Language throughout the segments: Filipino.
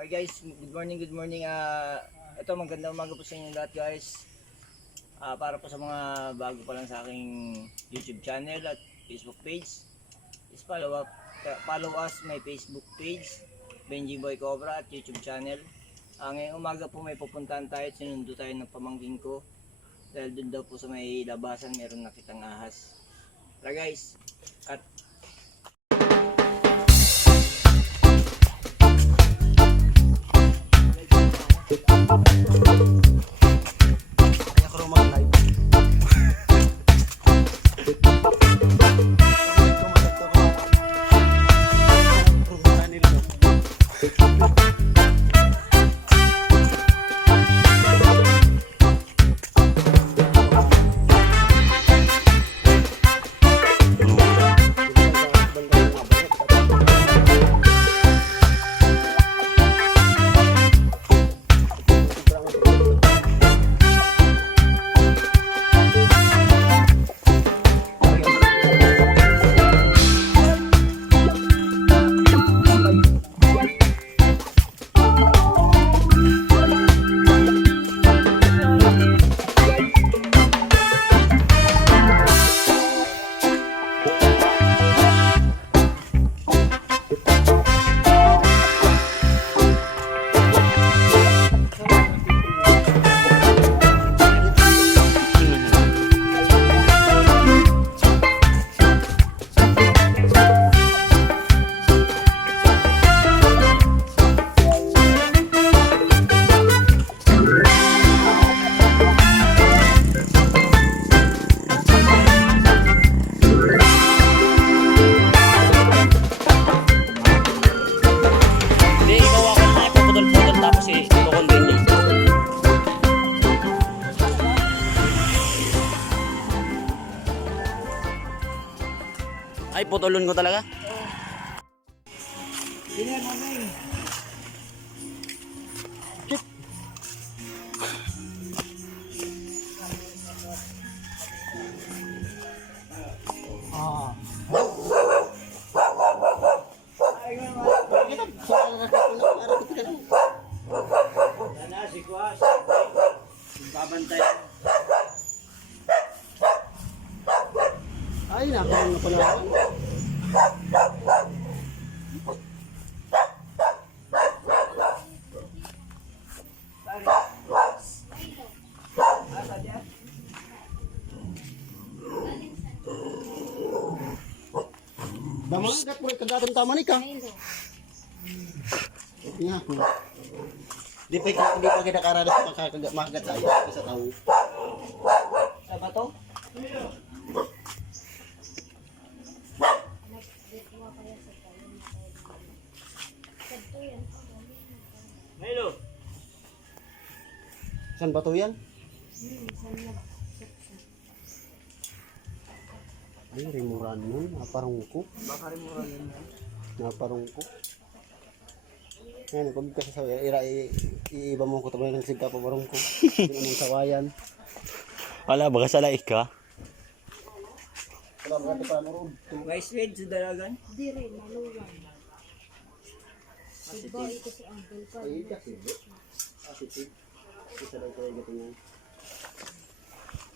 Okay guys, good morning, good morning. Ito magandang umaga po sa inyo lahat guys. Para po sa mga bago pa lang sa aking YouTube channel at Facebook page, is follow us my Facebook page, Benji Boy Cobra, at YouTube channel. Ngayong umaga po may pupuntahan tayo at sinundo tayo ng pamangkin ko. Dahil doon daw po sa may labasan meron nakitang ahas. Tara guys, cut! Ay, putulon ko talaga. Tingnan mo na babantay. Ay, nakaroon na pala ako. Damagat mo rin kagatong tama ni ka. Nga ako. Di pa kita karadas makagat tayo sa tao. Sa bato? Milo. Saan ba to yan? Ay, rimuran nun. Naparungko. Baka rin mo rin yan. Naparungko. Yan, kung kasi sa iiba mo ko tabi ng sigka pa marungko. Hindi mo sawayan. Wala, baka salay ka. Wala mo pa mo road. Guys, red sa dalagan. Dire, maluwang. Diba ito si Uncle pa. Ay, kasi. Asitig. Isa lang tayo gato niya.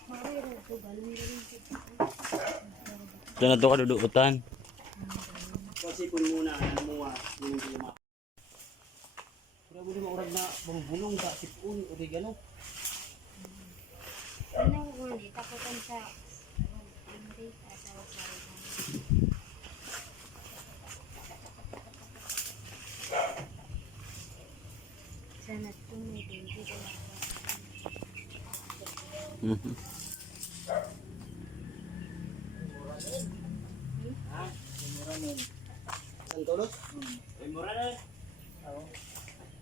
Mariro ko, galing galing ko. Doon na ito kaduduutan. Kasi kung muna, namuha, yung hindi ma. Kaya mo din maurag na bambulong ka, sipun, oregano. Ano ko hindi, takutan sa hindi, sa wasari. Sana ito may hindi ko lang. San Tolos? Ay, mura na.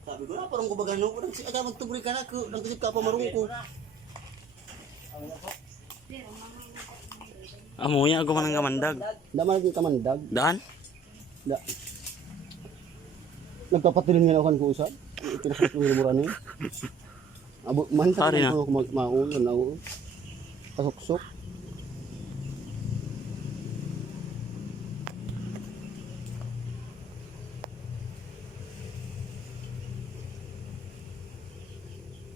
Sabi ko na, parang kubagano ko. Aga magtubri ka na ko. Nagkasip ka pa marungko. Pero mga Amuya ako manang kamandag. Daman lagi kamandag. Daan? Da. Nagpapatirin nga ako ko usap. Pinakasip ko yung mura niya. Abo, mantap Pare na. ko maulo na ako. Pasok-sok.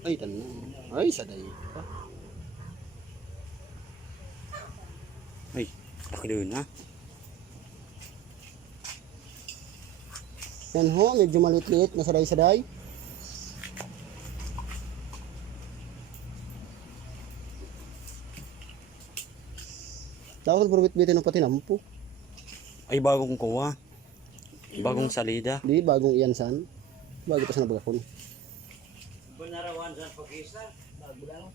Ay, tanong. Ay, saday pa. Ay, laki doon ha. Yan ho, medyo maliit-liit na saday-saday. Dapat burbit-bitin ng pati nampo. Ay, bagong kuha. Bagong salida. Di, bagong iyansan. Bago pa sa nabagakon. Bunarawan sa pag-isa. Bago lang.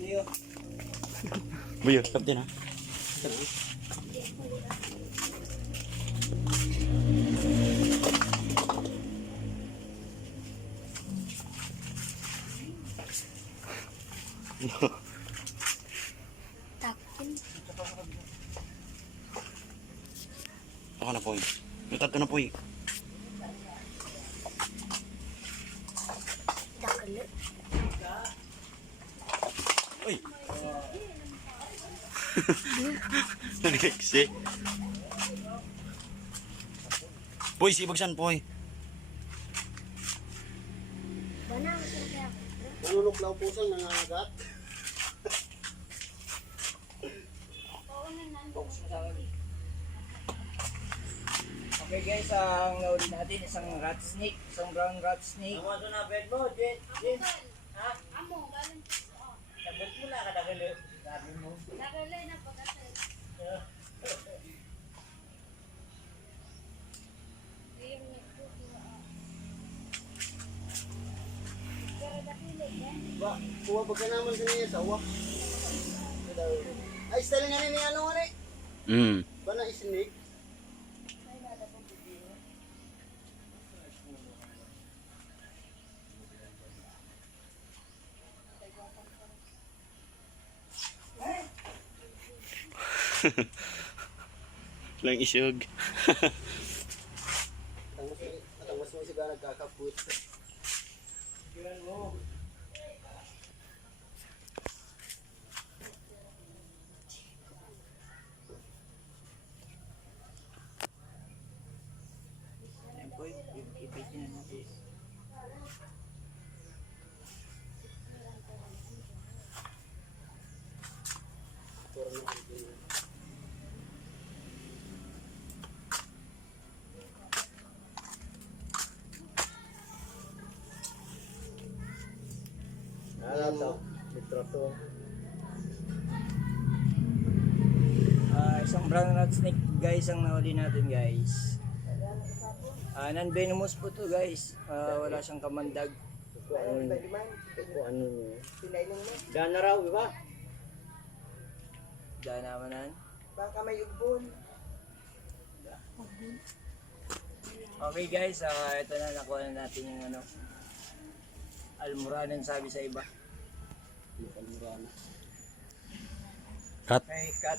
Iyo. Buyo, kapten ha. Takin. Ako na po eh. Lutat ko na po eh. Dakalo. Uy! Nag-exit. Poy, sibagsan poy. Bana, masarap kaya. Nanunuklaw po sa nangangagat. Okay guys, ang nahuli natin isang rat snake, isang brown rat snake. Ang waso na bed mo, Jen. Ha? Amo, galing sa Sagot mo na kadagalo. Sabi mo. nagalay na pagkatay. Ayun na po. Pero dakilo yan. Ba, kuha pa ka naman sa niya sawa. Ay, style nga ni ano nga ni. Ba na isinig? Lang isyog. Atangos mo siya nagkakaput. Ayan po, ipitin na natin. Isang brown rat snake guys ang nahuli natin guys. Non-venomous po to guys. Wala siyang kamandag. Ano Dana raw, di ba? Dana manan. Baka may ugbon. Okay guys, ito na nakuha na natin yung ano. Almoranan sabi sa iba. Cut. Okay, cut.